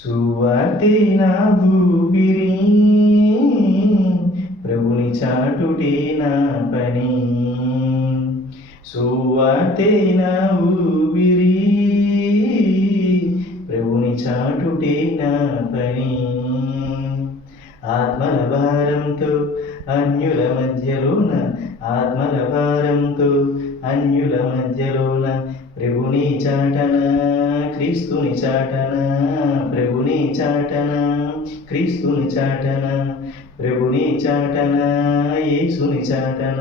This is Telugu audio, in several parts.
సువార్తే నా ఊపిరి, ప్రభుని చాటుటే నా పని. సువార్తే నా ఊపిరి, ప్రభుని చాటుటే నా పని. ఆత్మల భారంతో అన్యుల మధ్యలోన, ఆత్మల భారంతో అన్యుల మధ్యలోన, ప్రభుని చాటన క్రీస్తుని చాటన, ప్రభుని చాటన క్రీస్తుని చాటన, ప్రభుని చాటన యేసుని చాటన,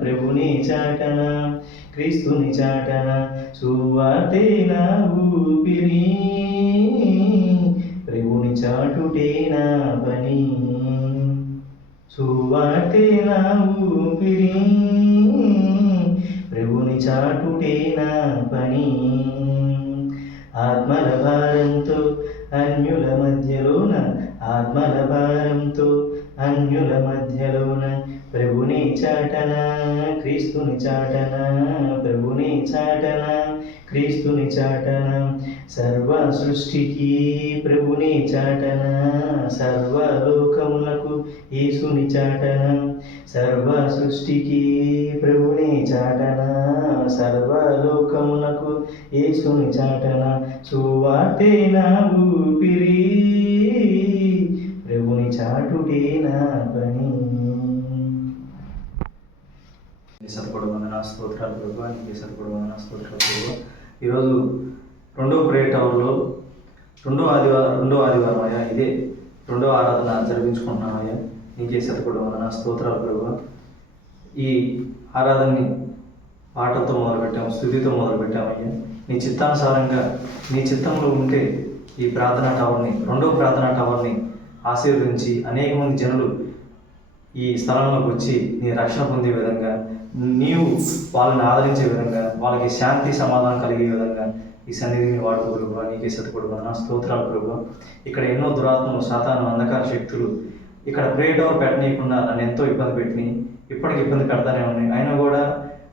ప్రభుని చాటన క్రీస్తుని చాటన. సువార్తే నా ఊపిరి, ప్రభుని చాటుటే నా పని. సువార్తే నా ఊపిరి, ప్రభుని చాటుటే నా పని. ఆత్మల భారంతో అన్యుల మధ్యలోన, ఆత్మల భారంతో అన్యుల మధ్యలోన, ప్రభుని చాటన క్రీస్తుని చాటన, ప్రభుని చాటన క్రీస్తుని చాటన. సర్వ సృష్టికి ప్రభుని చాటన, సర్వలోకములకు యేసుని చాటన, సర్వ సృష్టికి ప్రభుని చాటన, సర్వలోకములకు యేసుని చాటన. సువార్తే నా ఊపిరి, ప్రభుని చాటుటే నా పని. సత్పడవన స్తోత్రాలు ప్రభు, నీకే సత్పడవన స్తోత్రాలు ప్రభు. ఈరోజు రెండో ప్రేయర్ టవర్లో రెండో ఆదివారం అయ్యా, ఇదే రెండో ఆరాధన జరిపించుకుంటున్నాం అయ్యా. నీకే సత్పడవన స్తోత్రాలు ప్రభు. ఈ ఆరాధనని పాటతో మొదలుపెట్టాము, స్తుతితో మొదలుపెట్టామయ్యా. నీ చిత్తానుసారంగా నీ చిత్తంలో ఉంటే ఈ ప్రార్థనా టవర్ని, రెండో ప్రార్థనా టవర్ని ఆశీర్వదించి అనేక మంది జనులు ఈ స్థలంలోకి వచ్చి నీ రక్షణ పొందే విధంగా, నీవు వాళ్ళని ఆదరించే విధంగా, వాళ్ళకి శాంతి సమాధానం కలిగే విధంగా ఈ సన్నిధిని వాడుకో ప్రభు. నీకే సత్తుపడుతున్నా స్తోత్రాలు ప్రభు. ఇక్కడ ఎన్నో దురాత్మలు, సాతాను, అంధకార శక్తులు ఇక్కడ ప్రేయర్ టవర్ పెట్టనీయకుండా నన్ను ఎంతో ఇబ్బంది పెట్టినాయి, ఇప్పటికి ఇబ్బంది పెడతానే ఉన్నాయి. అయినా కూడా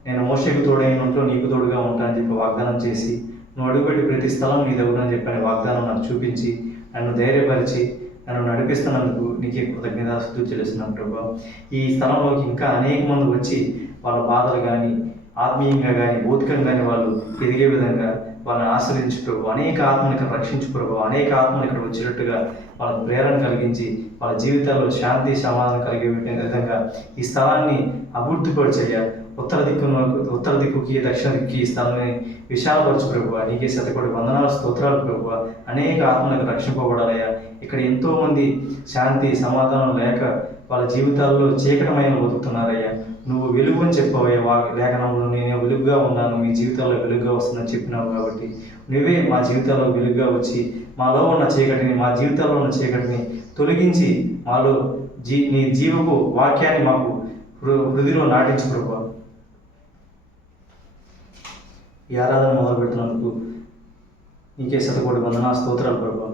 నేను మోషేకు తోడైన ఉంటూ నీకు తోడుగా ఉంటానని చెప్పి వాగ్దానం చేసి, నువ్వు అడుగుపెట్టి ప్రతి స్థలం నీ దగ్గర అని చెప్పని వాగ్దానం నాకు చూపించి, నన్ను ధైర్యపరిచి నన్ను నడిపిస్తున్నందుకు నీకే కృతజ్ఞతాస్తుతులు చెల్లిస్తున్నాను ప్రభు. ఈ స్థలంలోకి ఇంకా అనేక మంది వచ్చి వాళ్ళ బాధలు కానీ, ఆత్మీయంగా కానీ, భౌతికంగా కానీ వాళ్ళు ఎదిగే విధంగా వాళ్ళని ఆశ్రయించు ప్రభు. అనేక ఆత్మలు ఇక్కడ రక్షించు ప్రభు. అనేక ఆత్మలు ఇక్కడ వచ్చినట్టుగా వాళ్ళకు ప్రేరణ కలిగించి వాళ్ళ జీవితాల్లో శాంతి సమాధానం కలిగే విధంగా ఈ స్థలాన్ని అభివృద్ధిపరిచేయ. ఉత్తర దిక్కుకి దక్షిణ దిక్కుకి ఈ స్థలాన్ని విశాలపరచు ప్రభు. నీకే శతకోటి వందనాలు స్తోత్రాలు ప్రభు. అనేక ఆత్మలకు రక్షింపబడాలయ్యా. ఇక్కడ ఎంతోమంది శాంతి సమాధానం లేక వాళ్ళ జీవితాల్లో చీకటమైన బతుకుతున్నారయ్యా. నువ్వు వెలుగు అని చెప్పవయ్యా లేఖనంలో, నేను వెలుగుగా ఉన్నాను, మీ జీవితాల్లో వెలుగుగా వస్తుందని చెప్పినావు కాబట్టి నువ్వే మా జీవితాల్లో వెలుగుగా వచ్చి మాలో ఉన్న చీకటిని, మా జీవితాల్లో ఉన్న చీకటిని తొలగించి మాలో నీ జీవపు వాక్యాన్ని మాకు హృదయంలో నాటించు ప్రభు. ఈ ఆరాధన మొదలు పెడుతున్నందుకు నీకే శతకోటి వందనాలు స్తోత్రాలు ప్రభు.